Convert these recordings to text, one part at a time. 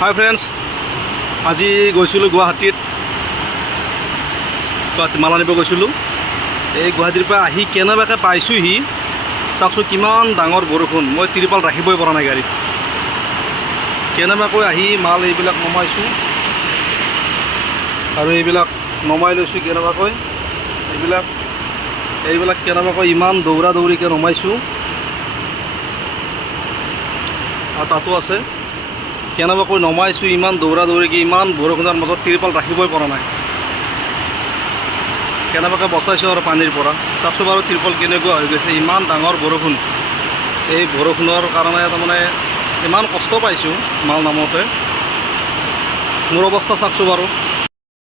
হাই friends, আজি গৈছিলোঁ গুৱাহাটীত মাল আনিব গৈছিলোঁ। এই গুৱাহাটীৰ পৰা আহি কেনেবাকৈ পাইছোঁহি, চাওকচোন কিমান ডাঙৰ বৰষুণ। মই ত্ৰিপাল ৰাখিবই পৰা নাই গাড়ীত। কেনেবাকৈ আহি মাল এইবিলাক নমাইছোঁ আৰু এইবিলাক নমাই লৈছোঁ কেনেবাকৈ। এইবিলাক কেনেবাকৈ ইমান দৌৰা দৌৰিকৈ নমাইছোঁ। আৰু তাতো আছে কেনেবাকৈ নমাইছোঁ ইমান দৌৰা দৌৰিকৈ, ইমান বৰষুণৰ মাজত ত্ৰিপাল ৰাখিবই পৰা নাই। কেনেবাকৈ বচাইছোঁ আৰু পানীৰ পৰা। চাওকচোন বাৰু ত্ৰিপাল কেনেকুৱা হৈ গৈছে, ইমান ডাঙৰ বৰষুণ। এই বৰষুণৰ কাৰণে তাৰমানে ইমান কষ্ট পাইছোঁ মাল নামোতে। মোৰ অৱস্থা চাওকচোন বাৰু,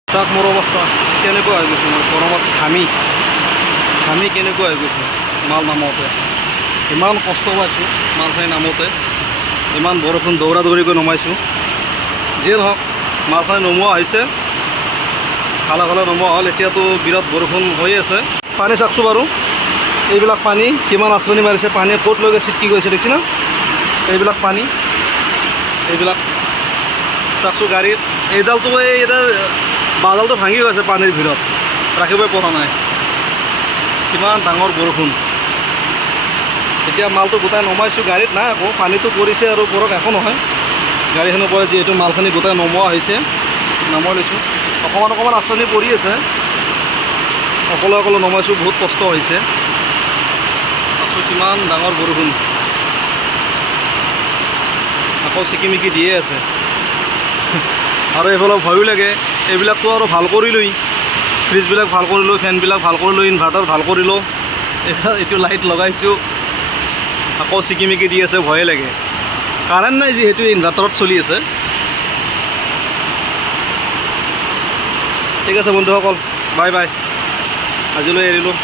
চাওক মোৰ অৱস্থা কেনেকুৱা হৈ গৈছে। মই গৰমত ঘামি কেনেকুৱা হৈ গৈছে মাল নামোতে। ইমান কষ্ট পাইছোঁ মালখিনি নামোতে, ইমান বৰষুণ দৌৰা দৌৰিকৈ নমাইছোঁ। যিয়ে নহওক মালখিনি নমোৱা হৈছে, ভালে ভালে নমোৱা হ'ল। এতিয়াতো বিৰাট বৰষুণ হৈ আছে। পানী চাওকচোন বাৰু, এইবিলাক পানী কিমান আঁচনি মাৰিছে। পানীয়ে ক'ত লৈকে ছিটকি গৈছে দেখিছে না। এইবিলাক পানী, এইবিলাক চাওকচোন গাড়ীত এইডালটো এইডাল বাজালটো ভাঙি গৈছে পানীৰ ভিৰত, ৰাখিবই পৰা নাই। কিমান ডাঙৰ বৰষুণ। এতিয়া মালটো গোটাই নমাইছোঁ, গাড়ীত নাই আকৌ, পানীটো পৰিছে আৰু পৰক একো নহয়। গাড়ীখনৰ পৰা যিহেতু মালখিনি গোটাই নমোৱা হৈছে, নমাই লৈছোঁ। অকণমান আঁচনি পৰি আছে, অকলে নমাইছোঁ, বহুত কষ্ট হৈছে। কিমান ডাঙৰ বৰষুণ, আকৌ চিকিমিকি দিয়ে আছে। আৰু এইফালে ভয়ো লাগে। এইবিলাকতো আৰু ভাল কৰিলোঁ, ফ্ৰিজবিলাক ভাল কৰিলোঁ, ফেনবিলাক ভাল কৰিলোঁ, ইনভাৰ্টাৰ ভাল কৰিলোঁ, এইটো লাইট লগাইছোঁ, আকৌ চিকিমিকি দি আছে, ভয়ে লাগে। কাৰেণ্ট নাই যিহেতু, ইনভাৰ্টাৰত চলি আছে। ঠিক আছে বন্ধুসকল, বাই বাই, আজিলৈ এৰিলোঁ।